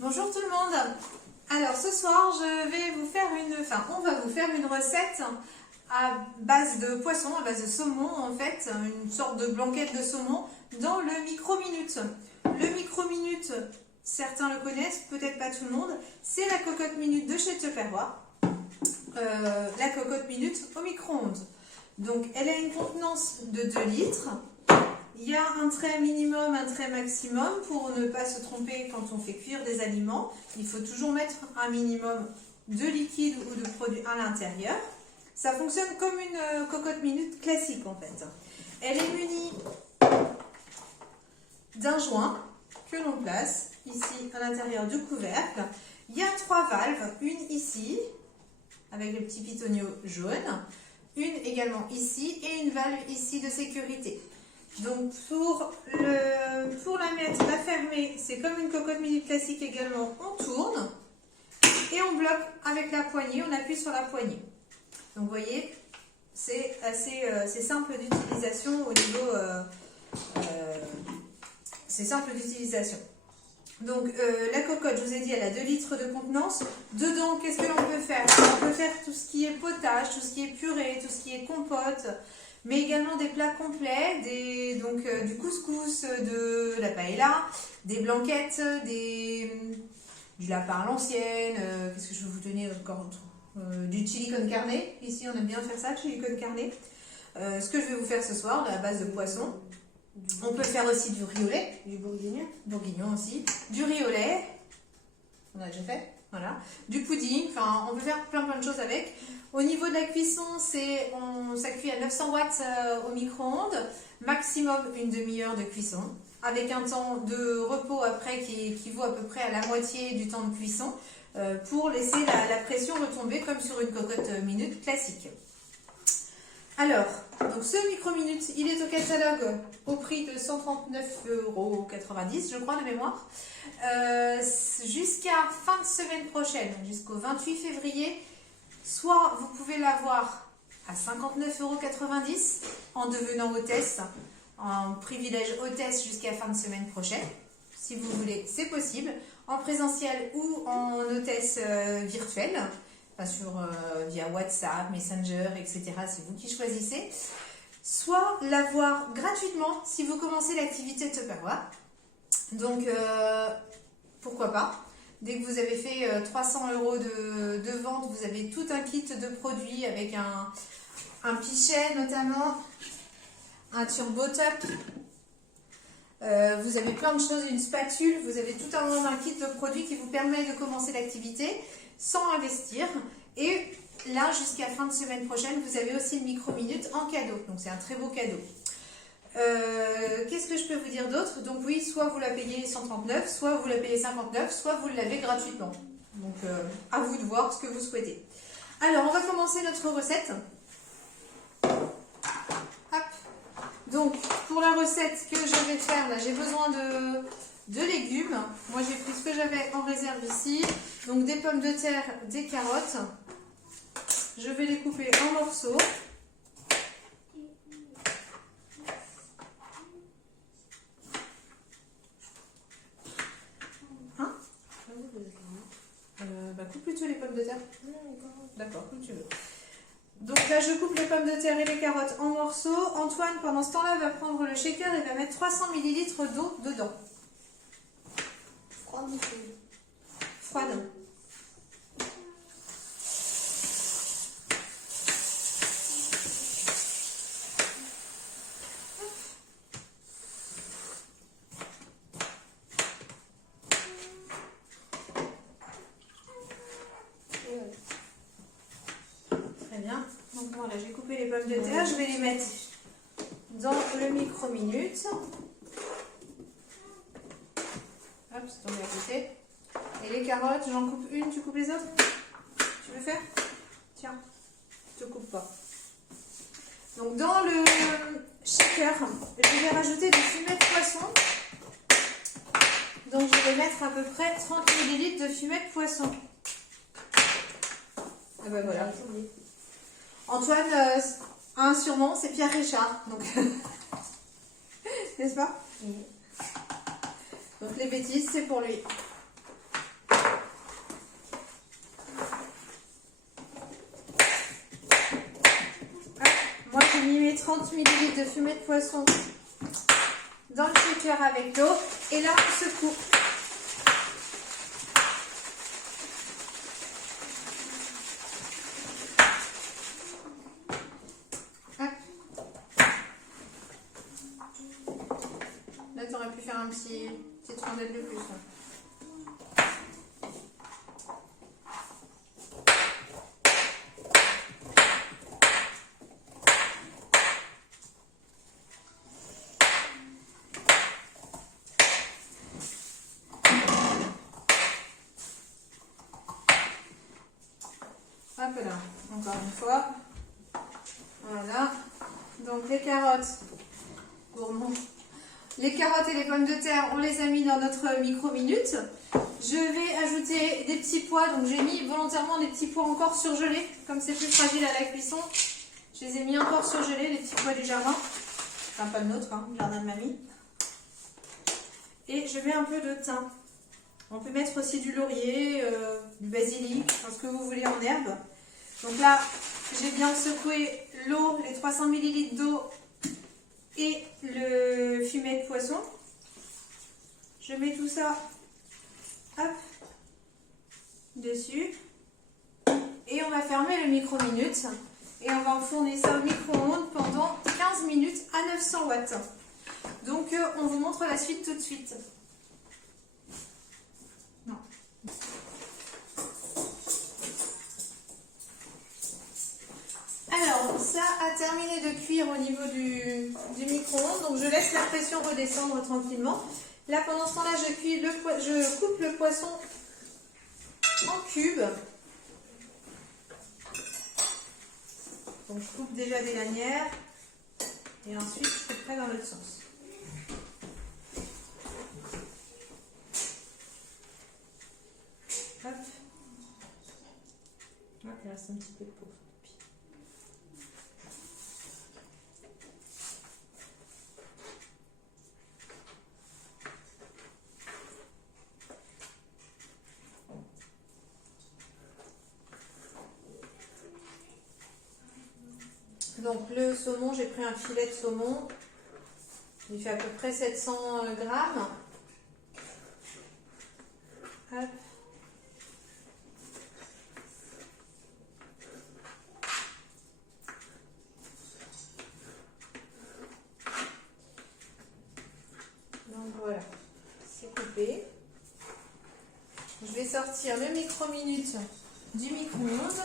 Bonjour tout le monde. Alors ce soir je vais vous faire on va vous faire une recette à base de poisson, à base de saumon en fait, une sorte de blanquette de saumon dans le micro-minute. Le micro-minute, certains le connaissent, peut-être pas tout le monde, c'est la cocotte minute de chez Tupperware. La cocotte minute au micro-ondes. Donc elle a une contenance de 2 litres. Il y a un trait minimum, un trait maximum pour ne pas se tromper quand on fait cuire des aliments. Il faut toujours mettre un minimum de liquide ou de produit à l'intérieur. Ça fonctionne comme une cocotte minute classique en fait. Elle est munie d'un joint que l'on place ici à l'intérieur du couvercle. Il y a 3 valves, une ici avec le petit pitonnier jaune, une également ici et une valve ici de sécurité. Donc pour la mettre, la fermer, c'est comme une cocotte minute classique également, on tourne et on bloque avec la poignée, on appuie sur la poignée. Donc vous voyez, c'est assez simple d'utilisation au niveau, c'est simple d'utilisation. Donc la cocotte, je vous ai dit, elle a 2 litres de contenance. Dedans, qu'est-ce que l'on peut faire? On peut faire tout ce qui est potage, tout ce qui est purée, tout ce qui est compote, mais également des plats complets, du couscous, de la paella, des blanquettes, du lapin à l'ancienne, qu'est-ce que je vais vous donner encore du chili con carne. Ici, on aime bien faire ça, chili con carne. Ce que je vais vous faire ce soir, à base de poisson. On peut faire aussi du riz au lait. Du bourguignon. Bourguignon aussi. Du riz au lait. On a déjà fait. Voilà. Du pudding. Enfin, on peut faire plein de choses avec. Au niveau de la cuisson, ça cuit à 900 watts au micro-ondes. Maximum une demi-heure de cuisson. Avec un temps de repos après qui équivaut à peu près à la moitié du temps de cuisson. Pour laisser la pression retomber comme sur une cocotte minute classique. Alors, donc ce micro-minute, il est au catalogue au prix de 139,90 €, je crois, de mémoire. Jusqu'à fin de semaine prochaine, jusqu'au 28 février, soit vous pouvez l'avoir à 59,90 € en devenant hôtesse, en privilège hôtesse jusqu'à fin de semaine prochaine. Si vous voulez, c'est possible, en présentiel ou en hôtesse virtuelle. Via WhatsApp, Messenger, etc. C'est vous qui choisissez. Soit l'avoir gratuitement si vous commencez l'activité Tupperware. Donc, pourquoi pas. Dès que vous avez fait 300 € de vente, vous avez tout un kit de produits avec un pichet notamment, un turbo top. Vous avez plein de choses, une spatule. Vous avez tout un kit de produits qui vous permet de commencer l'activité sans investir. Et là, jusqu'à fin de semaine prochaine, vous avez aussi une micro-minute en cadeau. Donc, c'est un très beau cadeau. Qu'est-ce que je peux vous dire d'autre? Donc, oui, soit vous la payez 139, soit vous la payez 59, soit vous l'avez gratuitement. Donc, à vous de voir ce que vous souhaitez. Alors, on va commencer notre recette. Hop. Donc, pour la recette que je vais faire, là, j'ai besoin de légumes. Moi, j'ai pris ce que j'avais en réserve ici. Donc, des pommes de terre, des carottes. Je vais les couper en morceaux. Hein? Coupe plutôt les pommes de terre. D'accord, comme tu veux. Donc là, je coupe les pommes de terre et les carottes en morceaux. Antoine, pendant ce temps-là, va prendre le shaker et va mettre 300 ml d'eau dedans. Froide ou chaude? Froide. Très bien. Donc voilà, j'ai coupé les pommes de terre. Je vais les mettre dans le micro-minute. Hop, c'est tombé à côté. Et les carottes, j'en coupe une, tu coupes les autres? Tu veux faire? Tiens, je te coupe pas. Donc dans le shaker, je vais rajouter du fumet de poisson. Donc je vais mettre à peu près 30 ml de fumet de poisson. Et ben voilà. Antoine a un surnom, c'est Pierre Richard. Donc n'est-ce pas? Oui. Donc les bêtises, c'est pour lui. j'ai mis mes 30 ml de fumée de poisson dans le shaker avec l'eau. Et là, on secoue. Là, tu aurais pu faire une petite rondelle de plus. Hop là, encore une fois. Voilà. Donc les carottes, gourmand. Les carottes et les pommes de terre, on les a mis dans notre micro-minute. Je vais ajouter des petits pois. Donc j'ai mis volontairement des petits pois encore surgelés. Comme c'est plus fragile à la cuisson, je les ai mis encore surgelés, les petits pois du jardin. Enfin pas le nôtre, hein, le jardin de mamie. Et je mets un peu de thym. On peut mettre aussi du laurier, du basilic, enfin, ce que vous voulez en herbe. Donc là, j'ai bien secoué l'eau, les 300 ml d'eau et le fumet de poisson. Je mets tout ça, hop, dessus. Et on va fermer le micro-minute. Et on va enfourner ça au micro-ondes pendant 15 minutes à 900 watts. Donc on vous montre la suite tout de suite. Non. Alors, ça a terminé de cuire au niveau du micro-ondes. Donc je laisse la pression redescendre tranquillement. Là, pendant ce temps-là, je coupe le poisson en cubes. Donc je coupe déjà des lanières. Et ensuite, je couperai dans l'autre sens. Hop. Hop, il reste un petit peu de peau. Donc le saumon, j'ai pris un filet de saumon. Il fait à peu près 700 grammes. Hop. Donc voilà, c'est coupé. Je vais sortir le micro-minute du micro-ondes.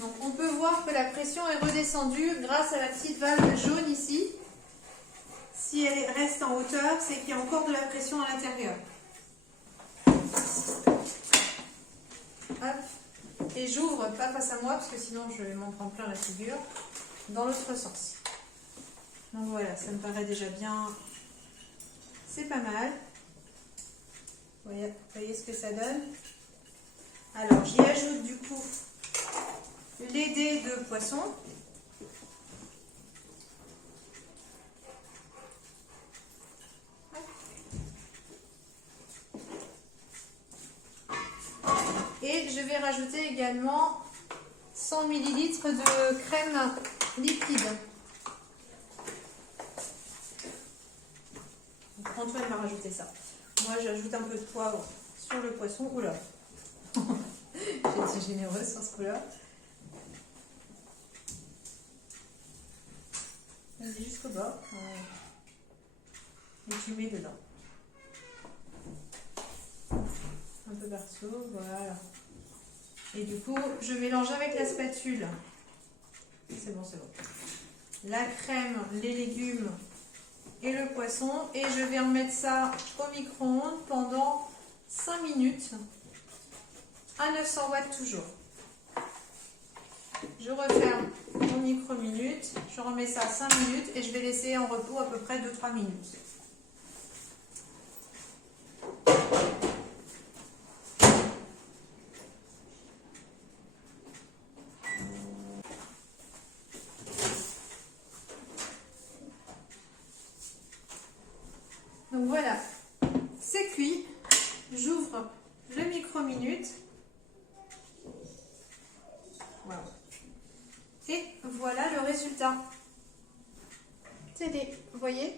Donc on peut voir que la pression est redescendue grâce à la petite valve jaune ici. Si elle reste en hauteur, c'est qu'il y a encore de la pression à l'intérieur. Hop. Et j'ouvre pas face à moi parce que sinon je vais m'en prendre plein la figure. Dans l'autre sens. Donc voilà, ça me paraît déjà bien. C'est pas mal. Vous voyez ce que ça donne. Alors j'y ajoute du coup les dés de poisson. Et je vais rajouter également 100 ml de crème liquide. Donc Antoine va rajouter ça. Moi j'ajoute un peu de poivre sur le poisson. Oula, j'ai été généreuse sur ce coup-là. Vas-y jusqu'au bas. Et tu mets dedans. Un peu partout, voilà. Et du coup, je mélange avec la spatule. C'est bon, c'est bon. La crème, les légumes et le poisson. Et je vais en mettre ça au micro-ondes pendant 5 minutes à 900 watts toujours. Je referme mon micro-minute. Je remets ça 5 minutes et je vais laisser en repos à peu près 2-3 minutes. Donc voilà, c'est cuit. J'ouvre le micro-minute voyez?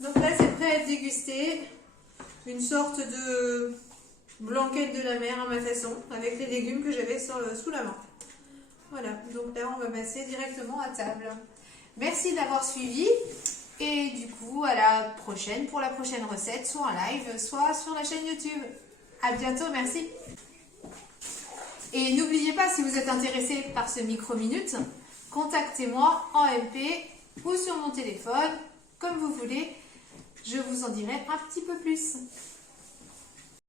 Donc là, c'est prêt à être dégusté. Une sorte de blanquette de la mer à ma façon, avec les légumes que j'avais sous la main. Voilà, donc là, on va passer directement à table. Merci d'avoir suivi. Et du coup, à la prochaine pour la prochaine recette, soit en live, soit sur la chaîne YouTube. À bientôt, merci. Et n'oubliez pas, si vous êtes intéressé par ce micro-minute, contactez-moi en MP ou sur mon téléphone, comme vous voulez. Je vous en dirai un petit peu plus.